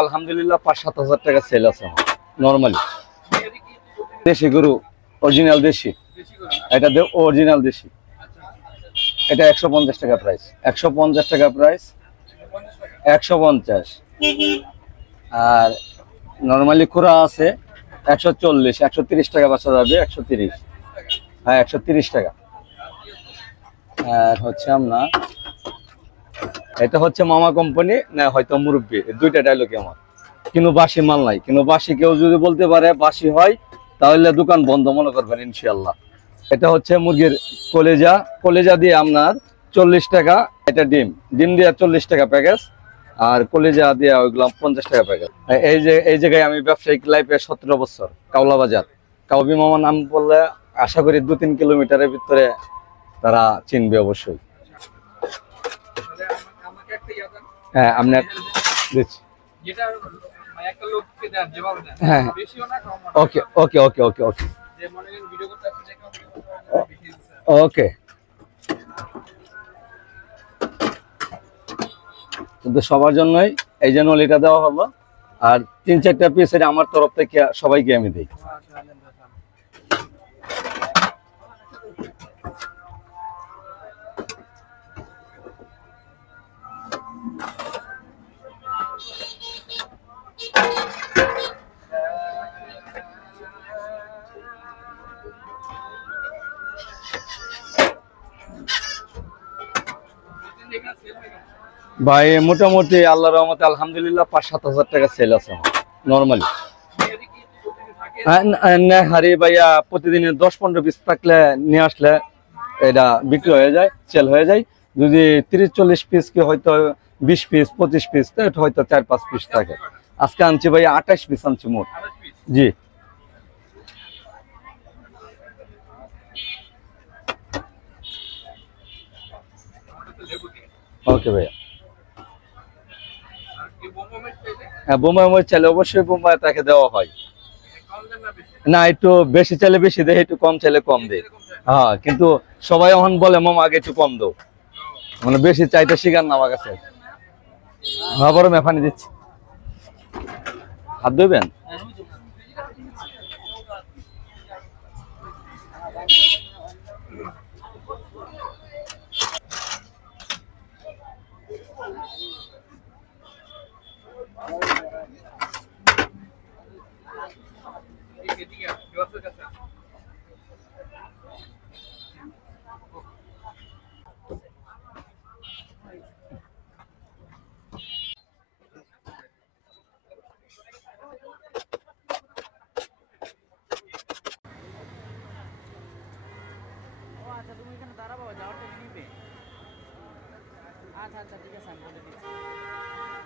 আলহামদুলিল্লাহ ৫-৭ হাজার টাকা সেল আছে আমার নরমালি। দেশি গরু, অরিজিনাল দেশি, এটা অরিজিনাল দেশি। এটা ১৫০ টাকা প্রাইস, ১৫০ টাকা প্রাইস, ১৫০। আর নরমালি খুরা আছে ১৪০, ১৩০ টাকা বাচ্চা যাবে, ১৩০। হ্যাঁ ১৩০ টাকা। আর হচ্ছে আপনার এটা হচ্ছে মামা কোম্পানি না হয়তো মুরব্বী, দুইটা ডায়লগে আমার। কিন্তু বাসি মাল নাই, কিন্তু বাসি কেউ যদি বলতে পারে বাসি হয় তাহলে দোকান বন্ধ মনে করবেন ইনশাআল্লাহ। এটা হচ্ছে মুরগির কলেজা, কলেজা দিয়ে আপনার ৪০ টাকা। এটা ডিম, ডিম দিয়ে ৪০ টাকা প্যাকেজ, আর কলেজা দিয়ে ওইগুলো ৫০ টাকা প্যাকেজ। এই জায়গায় আমি ব্যবসায়িক লাইফে ১৭ বছর। কাওলা বাজার, কাউবি মামা নাম বললে আশা করি ২-৩ কিলোমিটারের ভিতরে তারা চিনবে অবশ্যই। হ্যাঁ আপনার দিচ্ছি। হ্যাঁ ওকে ওকে ওকে ওকে ওকে ওকে। কিন্তু সবার জন্যই এই জন্য এটা দেওয়া হলো। আর ৩-৪টা পিস এটা আমার তরফ থেকে সবাইকে আমি দিই। ভাই মোটামুটি আল্লাহর রহমতে আলহামদুলিল্লাহ ৫-৭ হাজার টাকা সেল আছে আমার নরমালি। হারি ভাইয়া প্রতিদিনের ১০-১৫ পিস থাকলে নিয়ে আসলে এটা বিক্রি হয়ে যায়, সেল হয়ে যায়। যদি ৩০-৪০ পিস কি হয়তো ২০ পিস ২৫ পিস এটা হয়তো ৪-৫ পিস থাকে। আজকে আনছি ভাইয়া ২৮ পিস আনছি মোট। জি ওকে ভাইয়া। হ্যাঁ বোম্বাই মরিচ চাইলে অবশ্যই বোম্বাই তাকে দেওয়া হয়। না একটু বেশি চাইলে বেশি দেয়, একটু কম চাইলে কম দেয়। হ্যাঁ কিন্তু সবাই এখন বলে মামা আগে একটু কম দাও, মানে বেশি চাইতে শিকার না আমার কাছে। হ্যাঁ বড় মেফানি দিচ্ছি, হাত ধুবেন। আচ্ছা তুমি এখানে দাঁড়াবো, যাওয়ার টাইম নিবে। আচ্ছা আচ্ছা ঠিক আছে, আমি বলে দিচ্ছি।